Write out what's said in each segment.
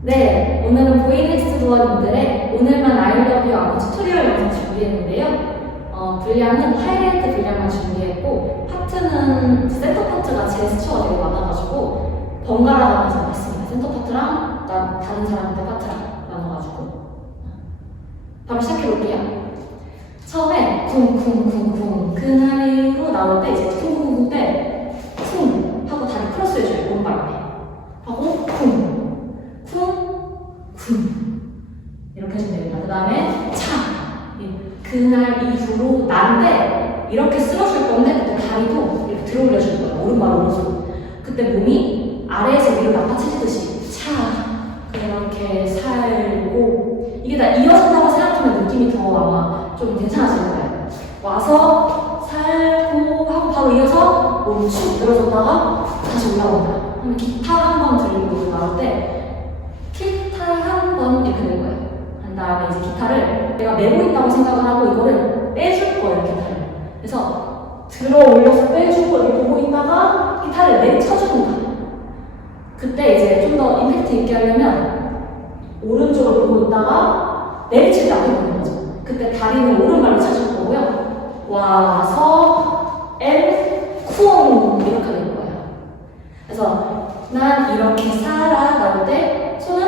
네, 오늘은 보이넥스 도어님들의 오늘만 아이러뷰 안무 튜토리얼 영상 준비했는데요. 어, 분량은 하이라이트 분량만 준비했고 파트는 센터 파트가 제스처가 되게 많아가지고 번갈아 가면서 했습니다. 센터 파트랑 나, 다른 사람들 파트랑 나눠가지고 바로 시작해볼게요. 처음에 쿵쿵쿵쿵 그날로 나올 때 이제 쿵쿵쿵 때쿵 하고 다리 크로스 해줘요. 오른발 앞에 하고 쿵 쿵, 쿵. 이렇게 해주면 됩니다. 그 다음에 차. 이 그날 이후로 난데 이렇게 쓸어줄 건데 그때 다리도 이렇게 들어 올려줄 거예요. 오른발 오른손. 그때 몸이 아래에서 위로 납치듯이 차. 이렇게 살고 이게 다 이어진다고 생각하면 느낌이 더 아마 좀 괜찮아질 거예요. 와서 살고 하고 바로 이어서 몸축 늘어졌다가 다시 올라온다. 기타 한 번 들고 나올 때 한 번 이렇게 될 거예요. 한 다음에 이제 기타를 내가 메고 있다고 생각을 하고 이거를 빼줄 거예요, 기타를. 그래서 들어 올려서 빼주고 이렇게 보고 있다가 기타를 내쳐주는 거예요. 그때 이제 좀 더 임팩트 있게 하려면 오른쪽을 보고 있다가 내리칠 때 앞에 보는 거죠. 그때 다리는 오른발로 쳐줄 거고요. 와서 M 쿵 이렇게 될 거예요. 그래서 난 이렇게 살아 나올 때 손은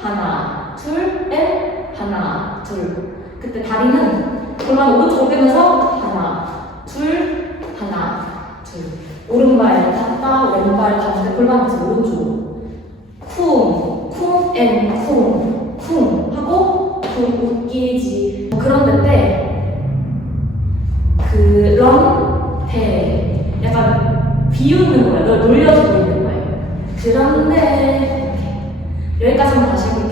하나 둘 M 하나 둘 그때 다리는 골반 오른쪽으로 빼면서 하나 둘 하나 둘 오른발 닿다 왼발 닿을 때 골반에서 오른쪽으로 쿵, 쿵, 앤, 쿵, 쿵 하고 좀 웃기지 그런 데때 그런 데 약간 비웃는 거예요. 널 놀려주고 있는 거예요. 그런데 여기까지만 다시 해볼게요.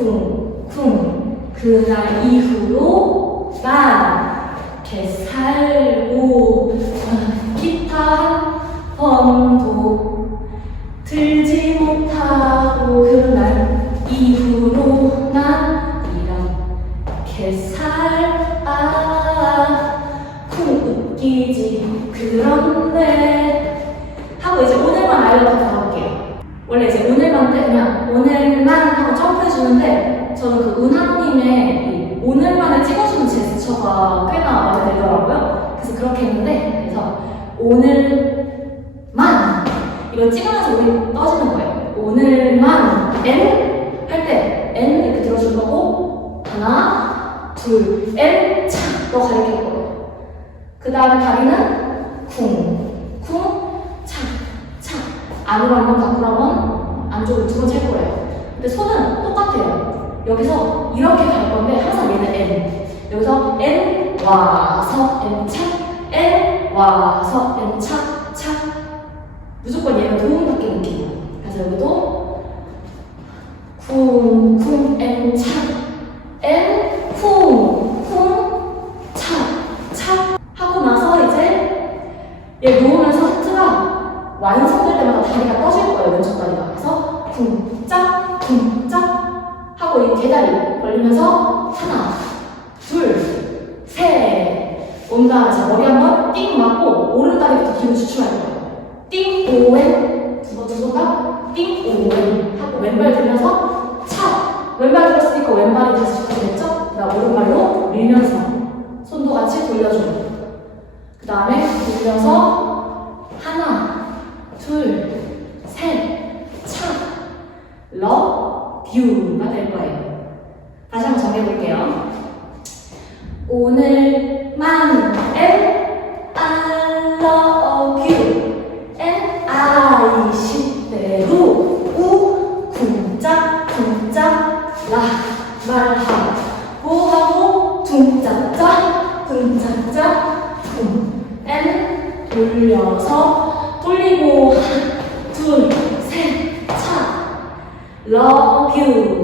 쿵, 쿵, 그날 이후로 난 이렇게 살고 아, 기타 한 번 해주는데 저는 그 은하님의 이 오늘만을 찍어주는 제스처가 꽤나 마음에 들더라고요 그래서 그렇게 했는데 그래서 오늘만 이거 찍으면서 우리 떠지는 거예요. 오늘만 N 할때 N 이렇게 들어줄 거고 하나, 둘, N 차너 가리킬 거예요. 그 다음에 다리는 쿵, 쿵, 차, 차 안으로 한 번, 밖으로 한 번, 안쪽으로 두 번 찰 거예요. 근데 손은 똑같아요. 여기서 이렇게 갈 건데 항상 얘는 N. 여기서 N 와서 N 차, N 와서 N 차, 차. 무조건 얘는 도움받게 느껴요. 그래서 여기도 쿵, 쿵, 엔, 차, 엔, 쿵, 쿵, 차, 차 하고 나서 이제 얘 놓으면서 하트가 완성될 때마다 다리가 떠질 거예요, 왼쪽 다리가. 그래서 쿵, 짝, 쿵, 짝 하고 이 개다리 벌리면서 하나, 둘, 셋 온다. 자, 머리 한번 띵 맞고 오른 다리부터 뒤로 추출할 거예요. 띵 오엔 두 번두번가 띵 오엔 하고 왼발 들면서 차 왼발 들었으니까 왼발이 다시 됐죠? 그다음 오른발로 밀면서 손도 같이 돌려줘요. 그 다음에 돌려서 하나 둘셋차 러뷰가 될 거예요. 다시 한번 정해볼게요. 오늘만 M I love you N I 시대로 우 쿵짝 쿵짝 라 말하고 하고 둥짝짝 둥짝짝 쿵 N 돌려서 돌리고 둘셋차 love you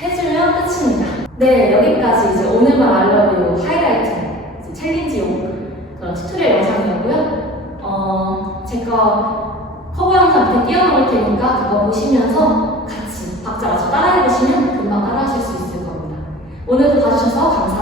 해주면 끝입니다. 네, 여기까지 이제 오늘만 알려드리고 하이라이트, 챌린지용 그런 튜토리얼 영상이었고요. 어, 제가 커버 영상 밑에 띄워놓을 테니까 그거 보시면서 같이 박자 맞춰 따라해보시면 금방 따라하실 수 있을 겁니다. 오늘도 봐주셔서 감사합니다.